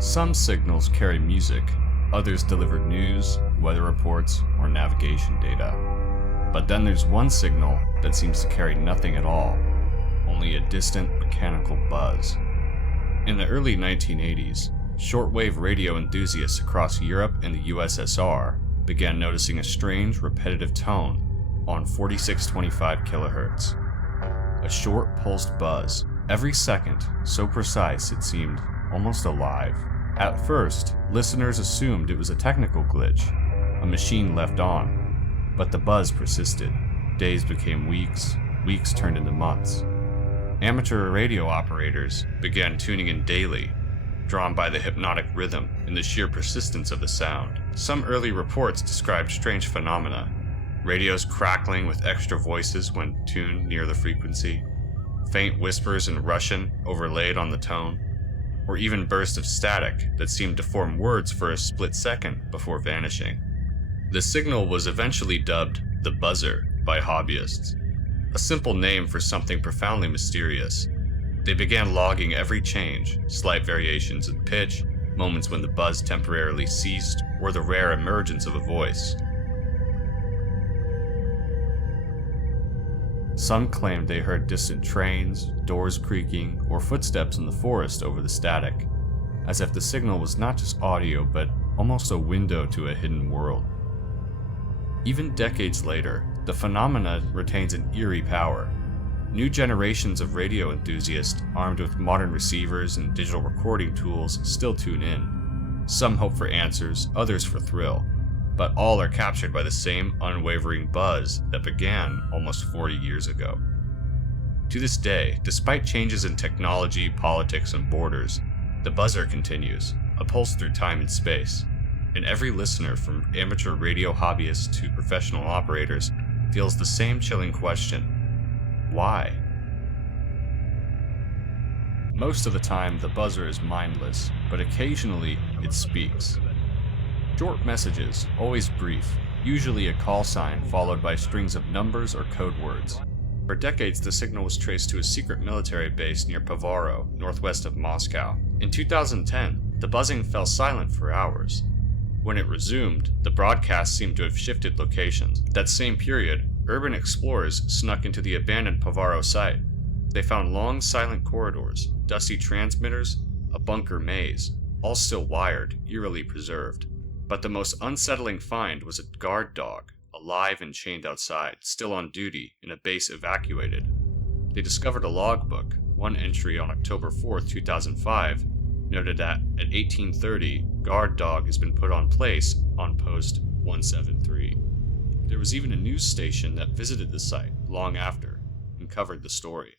Some signals carry music, others deliver news, weather reports, or navigation data. But then there's one signal that seems to carry nothing at all, only a distant mechanical buzz. In the early 1980s, shortwave radio enthusiasts across Europe and the USSR began noticing a strange, repetitive tone on 4625 kHz. A short, pulsed buzz, every second, so precise it seemed almost alive. At first, listeners assumed it was a technical glitch, a machine left on, but the buzz persisted. Days became weeks, weeks turned into months. Amateur radio operators began tuning in daily, drawn by the hypnotic rhythm and the sheer persistence of the sound. Some early reports described strange phenomena: radios crackling with extra voices when tuned near the frequency, faint whispers in Russian overlaid on the tone, or even bursts of static that seemed to form words for a split second before vanishing. The signal was eventually dubbed the buzzer by hobbyists, a simple name for something profoundly mysterious. They began logging every change, slight variations in pitch, moments when the buzz temporarily ceased, or the rare emergence of a voice. Some claimed they heard distant trains, doors creaking, or footsteps in the forest over the static, as if the signal was not just audio but almost a window to a hidden world. Even decades later, the phenomena retains an eerie power. New generations of radio enthusiasts, armed with modern receivers and digital recording tools, still tune in. Some hope for answers, others for thrill, but all are captured by the same unwavering buzz that began almost 40 years ago. To this day, despite changes in technology, politics, and borders, the buzzer continues, a pulse through time and space, and every listener, from amateur radio hobbyists to professional operators, feels the same chilling question: why? Most of the time, the buzzer is mindless, but occasionally it speaks. Short messages, always brief, usually a call sign followed by strings of numbers or code words. For decades, the signal was traced to a secret military base near Pavaro, northwest of Moscow. In 2010, the buzzing fell silent for hours. When it resumed, the broadcast seemed to have shifted locations. That same period, urban explorers snuck into the abandoned Pavaro site. They found long, silent corridors, dusty transmitters, a bunker maze, all still wired, eerily preserved. But the most unsettling find was a guard dog, alive and chained outside, still on duty in a base evacuated. They discovered a logbook. One entry on October 4, 2005, noted that at 1830, guard dog has been put on place on post 173. There was even a news station that visited the site long after and covered the story.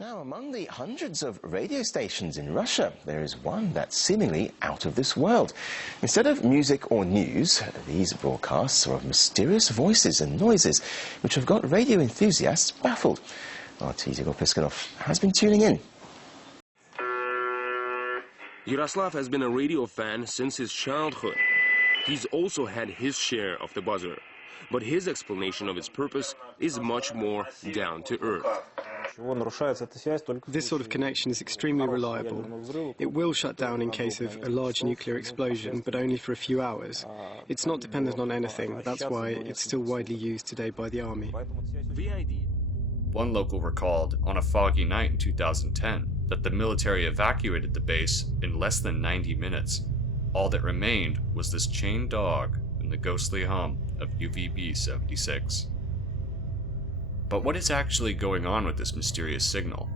Now, among the hundreds of radio stations in Russia, there is one that's seemingly out of this world. Instead of music or news, these broadcasts are of mysterious voices and noises, which have got radio enthusiasts baffled. RT's Igor Piskunov has been tuning in. Yaroslav has been a radio fan since his childhood. He's also had his share of the buzzer, but his explanation of its purpose is much more down to earth. This sort of connection is extremely reliable. It will shut down in case of a large nuclear explosion, but only for a few hours. It's not dependent on anything. That's why it's still widely used today by the army. One local recalled, on a foggy night in 2010, that the military evacuated the base in less than 90 minutes. All that remained was this chained dog and the ghostly hum of UVB-76. But what is actually going on with this mysterious signal?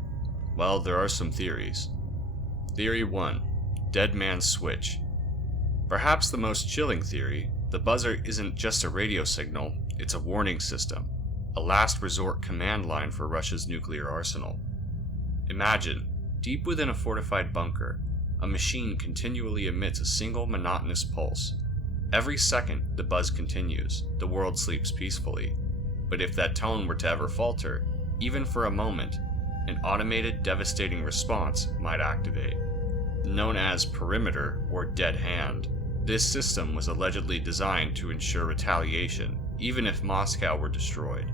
Well, there are some theories. Theory 1. Dead man's switch. Perhaps the most chilling theory, the buzzer isn't just a radio signal, it's a warning system, a last resort command line for Russia's nuclear arsenal. Imagine, deep within a fortified bunker, a machine continually emits a single monotonous pulse. Every second, the buzz continues, the world sleeps peacefully. But if that tone were to ever falter, even for a moment, an automated, devastating response might activate. Known as perimeter or dead hand, this system was allegedly designed to ensure retaliation, even if Moscow were destroyed.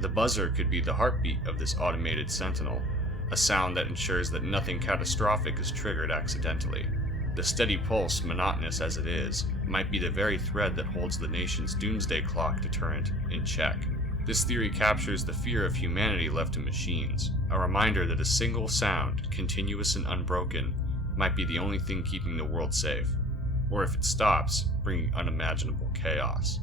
The buzzer could be the heartbeat of this automated sentinel, a sound that ensures that nothing catastrophic is triggered accidentally. The steady pulse, monotonous as it is, might be the very thread that holds the nation's doomsday clock deterrent in check. This theory captures the fear of humanity left to machines, a reminder that a single sound, continuous and unbroken, might be the only thing keeping the world safe, or if it stops, bringing unimaginable chaos.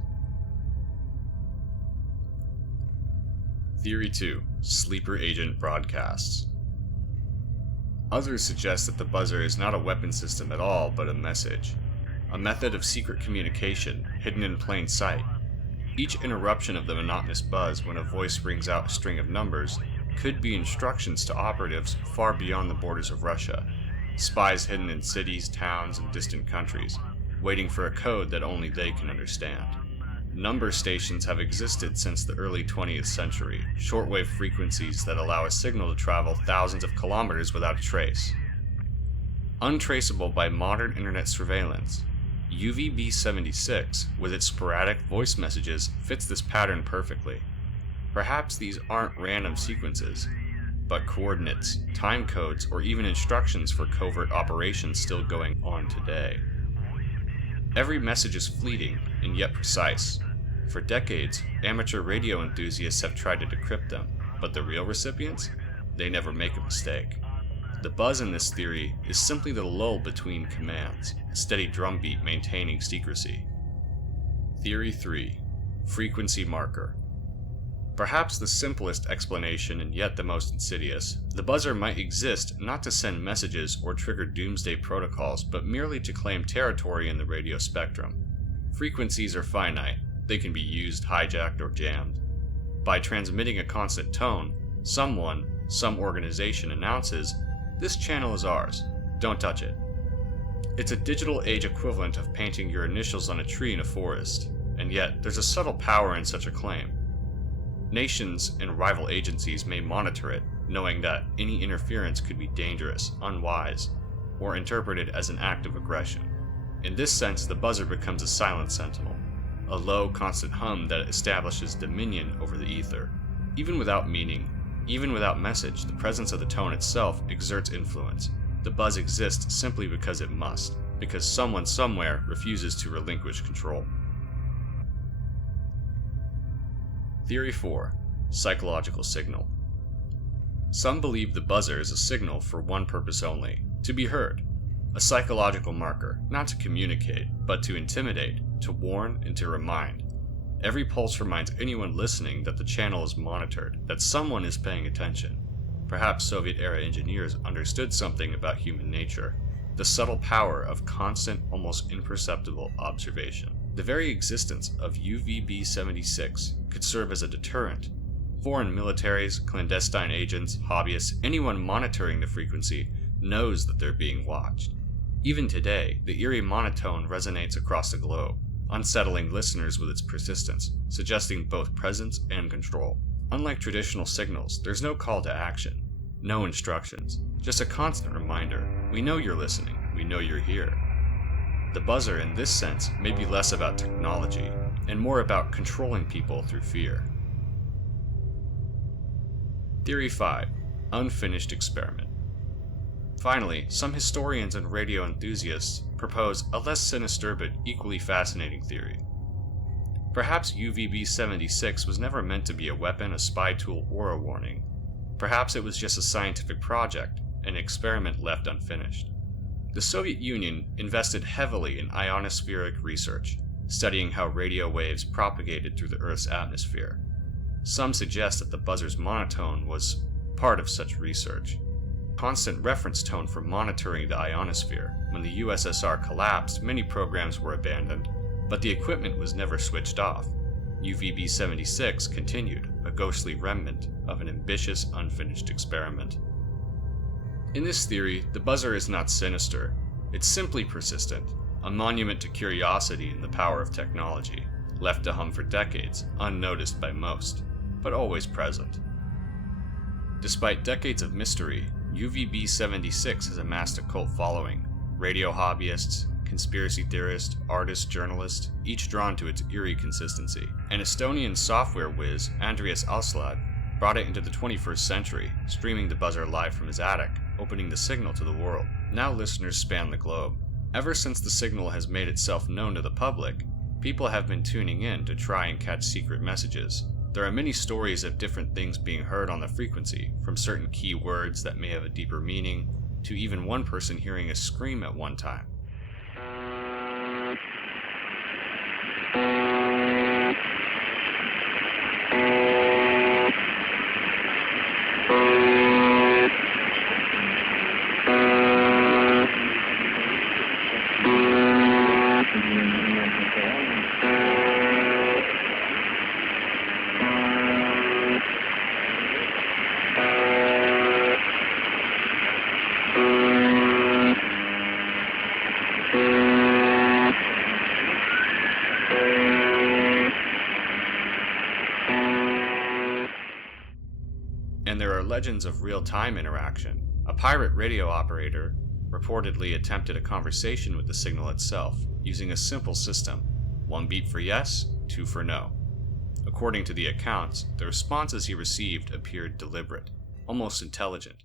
Theory 2. Sleeper Agent Broadcasts. Others suggest that the buzzer is not a weapon system at all, but a message. A method of secret communication, hidden in plain sight. Each interruption of the monotonous buzz when a voice rings out a string of numbers could be instructions to operatives far beyond the borders of Russia. Spies hidden in cities, towns, and distant countries, waiting for a code that only they can understand. Number stations have existed since the early 20th century, shortwave frequencies that allow a signal to travel thousands of kilometers without a trace. Untraceable by modern internet surveillance, UVB-76, with its sporadic voice messages, fits this pattern perfectly. Perhaps these aren't random sequences, but coordinates, time codes, or even instructions for covert operations still going on today. Every message is fleeting and yet precise. For decades, amateur radio enthusiasts have tried to decrypt them, but the real recipients? They never make a mistake. The buzz in this theory is simply the lull between commands, a steady drumbeat maintaining secrecy. Theory 3. Frequency marker. Perhaps the simplest explanation and yet the most insidious, the buzzer might exist not to send messages or trigger doomsday protocols, but merely to claim territory in the radio spectrum. Frequencies are finite, they can be used, hijacked, or jammed. By transmitting a constant tone, someone, some organization announces, "This channel is ours, don't touch it." It's a digital age equivalent of painting your initials on a tree in a forest, and yet there's a subtle power in such a claim. Nations and rival agencies may monitor it, knowing that any interference could be dangerous, unwise, or interpreted as an act of aggression. In this sense, the buzzer becomes a silent sentinel, a low, constant hum that establishes dominion over the ether. Even without meaning, even without message, the presence of the tone itself exerts influence. The buzz exists simply because it must, because someone somewhere refuses to relinquish control. Theory 4. Psychological signal. Some believe the buzzer is a signal for one purpose only, to be heard. A psychological marker, not to communicate, but to intimidate, to warn, and to remind. Every pulse reminds anyone listening that the channel is monitored, that someone is paying attention. Perhaps Soviet-era engineers understood something about human nature, the subtle power of constant, almost imperceptible observation. The very existence of UVB-76 could serve as a deterrent. Foreign militaries, clandestine agents, hobbyists, anyone monitoring the frequency knows that they're being watched. Even today, the eerie monotone resonates across the globe, unsettling listeners with its persistence, suggesting both presence and control. Unlike traditional signals, there's no call to action, no instructions, just a constant reminder. We know you're listening, we know you're here. The buzzer, in this sense, may be less about technology, and more about controlling people through fear. Theory 5. Unfinished experiment. Finally, some historians and radio enthusiasts propose a less sinister but equally fascinating theory. Perhaps UVB-76 was never meant to be a weapon, a spy tool, or a warning. Perhaps it was just a scientific project, an experiment left unfinished. The Soviet Union invested heavily in ionospheric research, studying how radio waves propagated through the Earth's atmosphere. Some suggest that the buzzer's monotone was part of such research. Constant reference tone for monitoring the ionosphere. When the USSR collapsed, many programs were abandoned, but the equipment was never switched off. UVB-76 continued, a ghostly remnant of an ambitious, unfinished experiment. In this theory, the buzzer is not sinister. It's simply persistent, a monument to curiosity and the power of technology, left to hum for decades, unnoticed by most, but always present. Despite decades of mystery, UVB-76 has amassed a cult following. Radio hobbyists, conspiracy theorists, artists, journalists, each drawn to its eerie consistency. An Estonian software whiz, Andreas Aslad, brought it into the 21st century, streaming the buzzer live from his attic, opening the signal to the world. Now listeners span the globe. Ever since the signal has made itself known to the public, people have been tuning in to try and catch secret messages. There are many stories of different things being heard on the frequency, from certain key words that may have a deeper meaning, to even one person hearing a scream at one time. And there are legends of real-time interaction. A pirate radio operator reportedly attempted a conversation with the signal itself, using a simple system: 1 beat for yes, 2 for no. According to the accounts, the responses he received appeared deliberate, almost intelligent.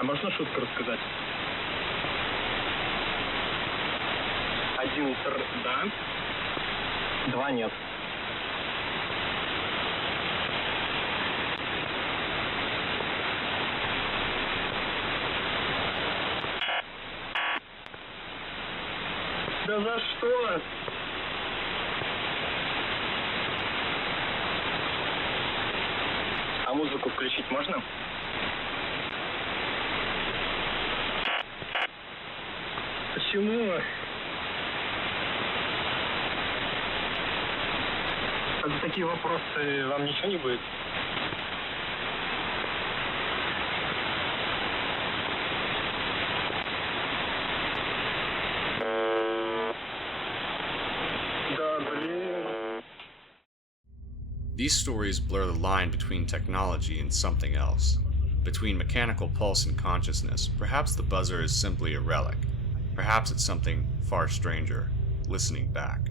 А можно шутку рассказать? 1 да, 2 нет. Да за что? А музыку включить можно? Почему? А за такие вопросы вам ничего не будет? These stories blur the line between technology and something else. Between mechanical pulse and consciousness, perhaps the buzzer is simply a relic. Perhaps it's something far stranger, listening back.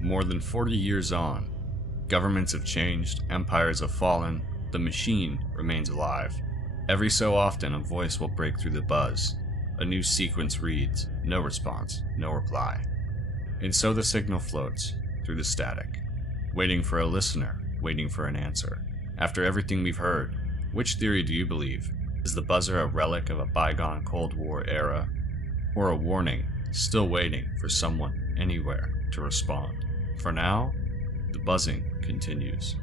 More than 40 years on, governments have changed, empires have fallen, the machine remains alive. Every so often, a voice will break through the buzz. A new sequence reads, no response, no reply. And so the signal floats through the static, waiting for a listener, waiting for an answer. After everything we've heard, which theory do you believe? Is the buzzer a relic of a bygone Cold War era, or a warning still waiting for someone anywhere to respond? For now, the buzzing continues.